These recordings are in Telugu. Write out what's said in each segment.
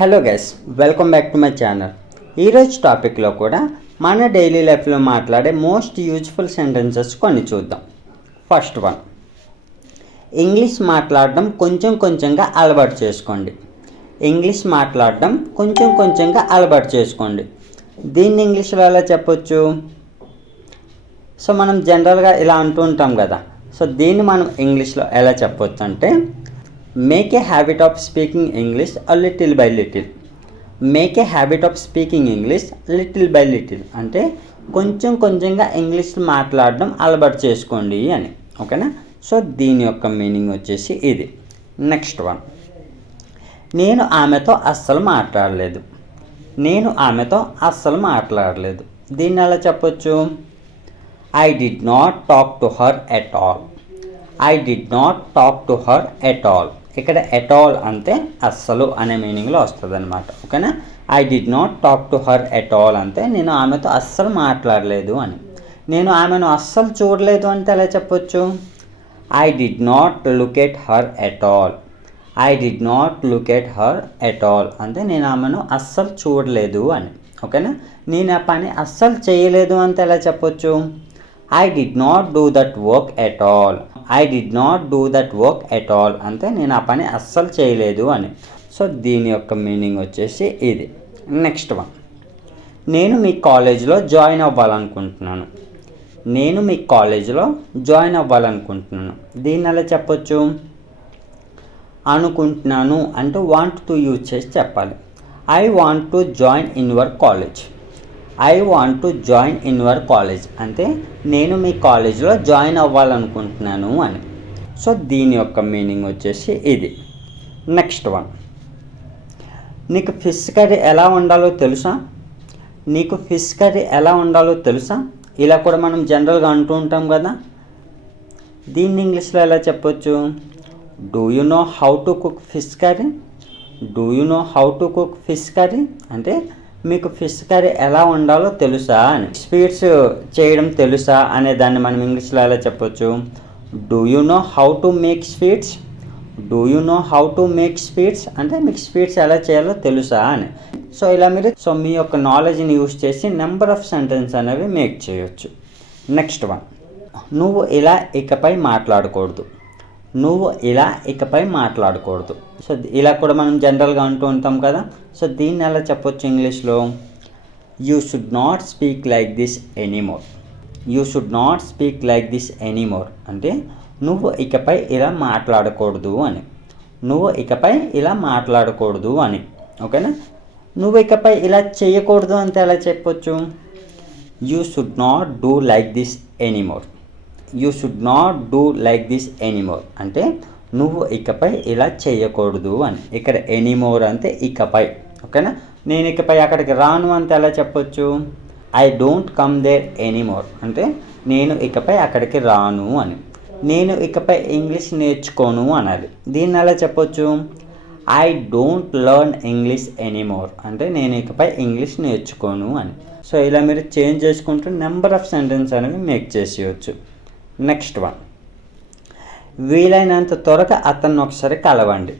Hello guys, welcome back to my channel. ఈరోజు టాపిక్లో కూడా మన డైలీ లైఫ్లో మాట్లాడే మోస్ట్ యూజ్ఫుల్ సెంటెన్సెస్ కొన్ని చూద్దాం. ఫస్ట్ వన్, ఇంగ్లీష్ మాట్లాడడం కొంచెం కొంచెంగా అలవాటు చేసుకోండి. ఇంగ్లీష్ మాట్లాడడం కొంచెం కొంచెంగా అలవాటు చేసుకోండి. దీన్ని ఇంగ్లీష్లో ఎలా చెప్పొచ్చు? సో మనం జనరల్గా ఇలా అంటూ ఉంటాం కదా. సో దీన్ని మనం ఇంగ్లీష్లో ఎలా చెప్పొచ్చు అంటే, make a habit of speaking English little by little. Make a habit of speaking English little by little అంటే కొంచెం కొంచెంగా ఇంగ్లీష్ మాట్లాడడం అలవాటు చేసుకోండి అని. ఓకేనా? సో దీని యొక్క మీనింగ్ వచ్చేసి ఇది. నెక్స్ట్ వన్, నేను ఆమెతో అస్సలు మాట్లాడలేదు. నేను ఆమెతో అస్సలు మాట్లాడలేదు. దీన్ని ఎలా చెప్పొచ్చు? I did not talk to her at all. I did not talk to her at all. ఇక్కడ ఎట్ ఆల్ అంటే అస్సలు అనే మీనింగ్లో వస్తుంది అనమాట. ఓకేనా? I did not talk to her at all అంటే నేను ఆమెతో అస్సలు మాట్లాడలేదు అని. నేను ఆమెను అస్సలు చూడలేదు అంటే ఎలా చెప్పొచ్చు? I did not look at her at all. I did not look at her at all అంటే నేను ఆమెను అస్సలు చూడలేదు అని. ఓకేనా? నేను ఆ పని అస్సలు చేయలేదు అంటే ఎలా చెప్పొచ్చు? I did not do that work at all. I did not do that work at all అంటే నేను ఆ పని అస్సలు చేయలేదు అని. సో దీని యొక్క మీనింగ్ వచ్చేసి ఇది. నెక్స్ట్ వన్, నేను మీ కాలేజీలో జాయిన్ అవ్వాలనుకుంటున్నాను. నేను మీ కాలేజీలో జాయిన్ అవ్వాలనుకుంటున్నాను. దీన్ని ఎలా చెప్పొచ్చు? అనుకుంటున్నాను అంటే వాంట్ టు యూజ్ చేసి చెప్పాలి. I want to join in your college. I want to join in your college అంటే నేను మీ కాలేజీలో జాయిన్ అవ్వాలనుకుంటున్నాను అని. సో దీని యొక్క మీనింగ్ వచ్చేసి ఇది. నెక్స్ట్ వన్, నీకు ఫిష్ కర్రీ ఎలా వండాలో తెలుసా? నీకు ఫిష్ కర్రీ ఎలా వండాలో తెలుసా? ఇలా కూడా మనం జనరల్గా అంటూ ఉంటాం కదా. దీన్ని ఇంగ్లీష్లో ఎలా చెప్పొచ్చు? Do you know how to cook fish curry? Do you know how to cook fish curry అంటే మీకు ఫిష్ కర్రీ ఎలా వండాలో తెలుసా అని. స్వీట్స్ చేయడం తెలుసా అనే దాన్ని మనం ఇంగ్లీష్లో ఎలా చెప్పొచ్చు? Do you know how to make sweets? Do you know how to make sweets అంటే మీకు స్వీట్స్ ఎలా చేయాలో తెలుసా అని. సో ఇలా మీరు మీ యొక్క నాలెడ్జ్ని యూజ్ చేసి నెంబర్ ఆఫ్ సెంటెన్స్ అనేవి మేక్ చేయొచ్చు. నెక్స్ట్ వన్, నువ్వు ఇలా ఇకపై మాట్లాడకూడదు. నువ్వు ఇలా ఇకపై మాట్లాడకూడదు. సో ఇలా కూడా మనం జనరల్గా అంటూ ఉంటాం కదా. సో దీన్ని ఎలా చెప్పొచ్చు ఇంగ్లీష్లో? You should not speak like this anymore. You should not speak like this anymore అంటే నువ్వు ఇకపై ఇలా మాట్లాడకూడదు అని. నువ్వు ఇకపై ఇలా మాట్లాడకూడదు అని. ఓకేనా? నువ్వు ఇకపై ఇలా చేయకూడదు అంటే ఎలా చెప్పొచ్చు? You should not do like this anymore. You should not do like this anymore అంటే నువ్వు ఇకపై ఇలా చేయకూడదు అని. ఇక్కడ ఎనీమోర్ అంటే ఇకపై. ఓకేనా? నేను ఇకపై అక్కడికి రాను అంటే ఎలా చెప్పొచ్చు? I don't come there anymore అంటే నేను ఇకపై అక్కడికి రాను అని. నేను ఇకపై ఇంగ్లీష్ నేర్చుకోను అనాలి. దీన్ని ఎలా చెప్పొచ్చు? I don't learn English anymore అంటే నేను ఇకపై ఇంగ్లీష్ నేర్చుకోను అని. సో ఇలా మీరు చేంజ్ చేసుకుంటూ నెంబర్ ఆఫ్ సెంటెన్స్ అనేవి మేక్ చేసేయచ్చు. నెక్స్ట్ వన్, వీలైనంత త్వరగా అతన్ని ఒకసారి కలవండి.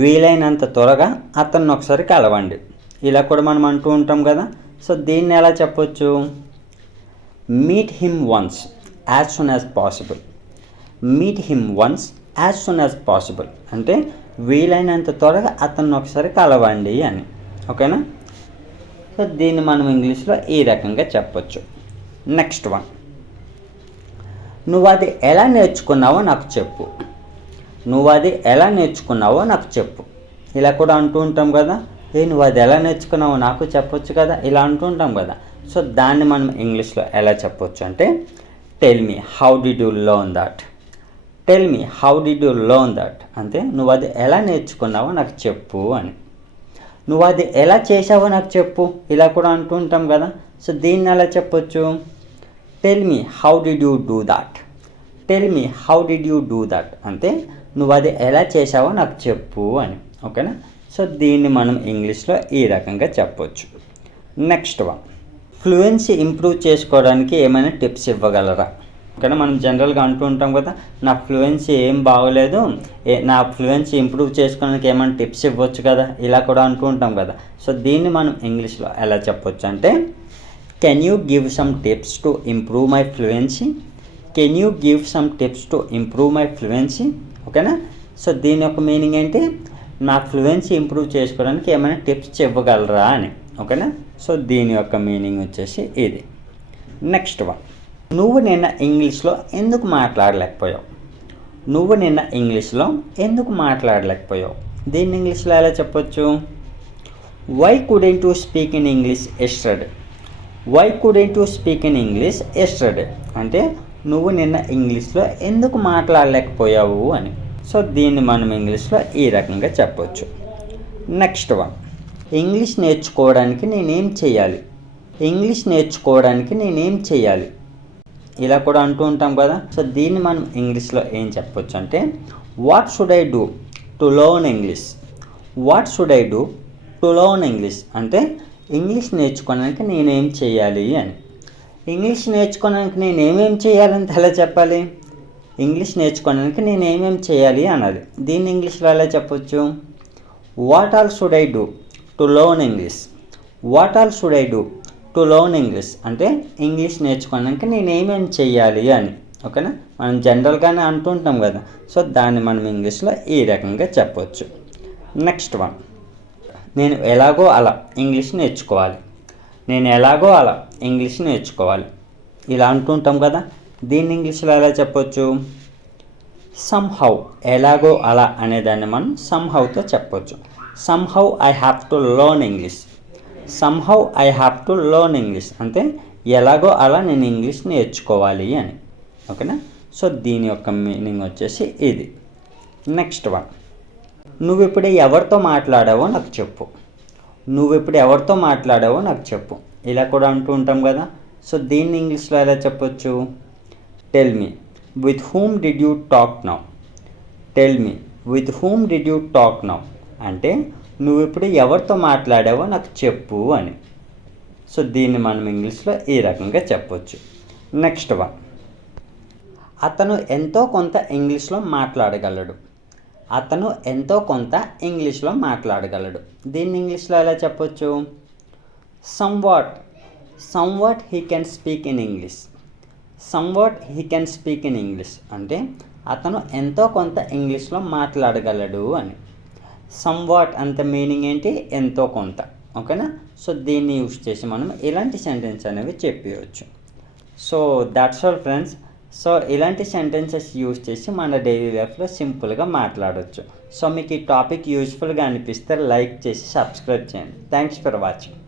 వీలైనంత త్వరగా అతన్ని ఒకసారి కలవండి. ఇలా కూడా మనం అంటూ ఉంటాం కదా. సో దీన్ని ఎలా చెప్పొచ్చు? Meet him once as soon as possible. Meet him once as soon as possible అంటే వీలైనంత త్వరగా అతన్ని ఒకసారి కలవండి అని. ఓకేనా? సో దీన్ని మనం ఇంగ్లీష్లో ఈ రకంగా చెప్పొచ్చు. నెక్స్ట్ వన్, నువ్వు అది ఎలా నేర్చుకున్నావో నాకు చెప్పు. నువ్వు అది ఎలా నేర్చుకున్నావో నాకు చెప్పు. ఇలా కూడా అంటూ ఉంటాం కదా. నువ్వు అది ఎలా నేర్చుకున్నావో నాకు చెప్పొచ్చు కదా, ఇలా అంటూ ఉంటాం కదా. సో దాన్ని మనం ఇంగ్లీష్లో ఎలా చెప్పొచ్చు అంటే, tell me how did you learn that. Tell me how did you learn that అంటే నువ్వు అది ఎలా నేర్చుకున్నావో నాకు చెప్పు అని. నువ్వు అది ఎలా చేసావో నాకు చెప్పు. ఇలా కూడా అంటూ ఉంటాం కదా. సో దీన్ని ఎలా చెప్పొచ్చు? Tell me how did you do that. Tell me how did you do that అంటే నువ్వు అది ఎలా చేసావో నాకు చెప్పు అని. ఓకేనా? సో దీన్ని మనం ఇంగ్లీష్లో ఈ రకంగా చెప్పొచ్చు. నెక్స్ట్ వన్, ఫ్లూయెన్సీ ఇంప్రూవ్ చేసుకోవడానికి ఏమైనా టిప్స్ ఇవ్వగలరా? కానీ మనం జనరల్గా అంటూ ఉంటాం కదా, నా ఫ్లూయెన్సీ ఏం బాగోలేదు, నా ఫ్లూయెన్సీ ఇంప్రూవ్ చేసుకోవడానికి ఏమైనా టిప్స్ ఇవ్వచ్చు కదా, ఇలా కూడా అంటూ ఉంటాం కదా. సో దీన్ని మనం ఇంగ్లీష్లో ఎలా చెప్పొచ్చు అంటే, can you give some tips to improve my fluency, can you give some tips to improve my fluency. ఓకేనా. సో దీని యొక్క మీనింగ్ ఏంటి, నా ఫ్లూయెన్సీ ఇంప్రూవ్ చేసుకోవడానికి ఏమైనా టిప్స్ ఇవ్వగలరా అని. ఓకేనా. సో దీని యొక్క మీనింగ్ వచ్చేసి ఇది. నెక్స్ట్ వన్, నువ్వు నిన్న ఇంగ్లీష్లో ఎందుకు మాట్లాడలేకపోయావు, నువ్వు నిన్న ఇంగ్లీష్లో ఎందుకు మాట్లాడలేకపోయావు. దీన్ని ఇంగ్లీష్లో ఎలా చెప్పొచ్చు, why couldn't you speak in English yesterday, why couldn't you speak in English yesterday అంటే నువ్వు నిన్న ఇంగ్లీష్లో ఎందుకు మాట్లాడలేకపోయావు అని. సో దీన్ని మనం ఇంగ్లీష్లో ఈ రకంగా చెప్పొచ్చు. నెక్స్ట్ వన్, ఇంగ్లీష్ నేర్చుకోవడానికి నేనేం చేయాలి, ఇంగ్లీష్ నేర్చుకోవడానికి నేనేం చేయాలి, ఇలా కూడా అంటూ ఉంటాం కదా. సో దీన్ని మనం ఇంగ్లీష్లో ఏం చెప్పొచ్చు అంటే, what should I do to learn English, what should I do to learn English అంటే ఇంగ్లీష్ నేర్చుకోవడానికి నేనేం చేయాలి అని. ఇంగ్లీష్ నేర్చుకోవడానికి నేనేమేం చేయాలని ఎలా చెప్పాలి, ఇంగ్లీష్ నేర్చుకోవడానికి నేనేమేం చేయాలి అనాలి. దీన్ని ఇంగ్లీష్లో ఎలా చెప్పొచ్చు, what all should I do to learn English, what all should I do to learn English అంటే ఇంగ్లీష్ నేర్చుకోవడానికి నేనేమేం చెయ్యాలి అని. ఓకేనా. మనం జనరల్గానే అంటుంటాం కదా. సో దాన్ని మనం ఇంగ్లీష్లో ఈ రకంగా చెప్పొచ్చు. నెక్స్ట్ వన్, నేను ఎలాగో అలా ఇంగ్లీష్ నేర్చుకోవాలి, నేను ఎలాగో అలా ఇంగ్లీష్ నేర్చుకోవాలి, ఇలా అంటుంటాం కదా. దీన్ని ఇంగ్లీష్లో ఎలా చెప్పొచ్చు, సమ్హౌ, ఎలాగో అలా అనేదాన్ని మనం సమ్హౌతో చెప్పొచ్చు. Somehow I have to learn English, somehow I have to learn English అంటే ఎలాగో అలా నేను ఇంగ్లీష్ నేర్చుకోవాలి అని. ఓకేనా. సో దీని యొక్క మీనింగ్ వచ్చేసి ఇది. నెక్స్ట్ వన్, నువ్వు ఇప్పుడు ఎవరితో మాట్లాడావో నాకు చెప్పు, నువ్వు ఇప్పుడు ఎవరితో మాట్లాడావో నాకు చెప్పు, ఇలా కూడా అంటూ ఉంటాం కదా. సో దీన్ని ఇంగ్లీష్లో ఎలా చెప్పొచ్చు, tell me with whom did you talk now, tell me with whom did you talk now అంటే నువ్వు ఇప్పుడు ఎవరితో మాట్లాడావో నాకు చెప్పు అని. సో దీన్ని మనం ఇంగ్లీష్లో ఈ రకంగా చెప్పొచ్చు. నెక్స్ట్ వన్, అతను ఎంతో కొంత ఇంగ్లీష్లో మాట్లాడగలడు, అతను ఎంతో కొంత ఇంగ్లీష్లో మాట్లాడగలడు. దీన్ని ఇంగ్లీష్లో ఎలా చెప్పొచ్చు, somewhat, somewhat he can speak in English, somewhat he can speak in English అంటే అతను ఎంతో కొంత ఇంగ్లీష్లో మాట్లాడగలడు అని. సమ్వాట్ అంత మీనింగ్ ఏంటి, ఎంతో కొంత. ఓకేనా. సో దీన్ని యూస్ చేసి మనం ఇలాంటి సెంటెన్స్ అనేవి చెప్పవచ్చు. So that's all friends. So ఇలాంటి సెంటెన్సెస్ యూజ్ చేసి మన డైలీ లైఫ్లో సింపుల్గా మాట్లాడవచ్చు. సో మీకు ఈ టాపిక్ యూజ్ఫుల్గా అనిపిస్తే లైక్ చేసి సబ్స్క్రైబ్ చేయండి. Thanks for watching.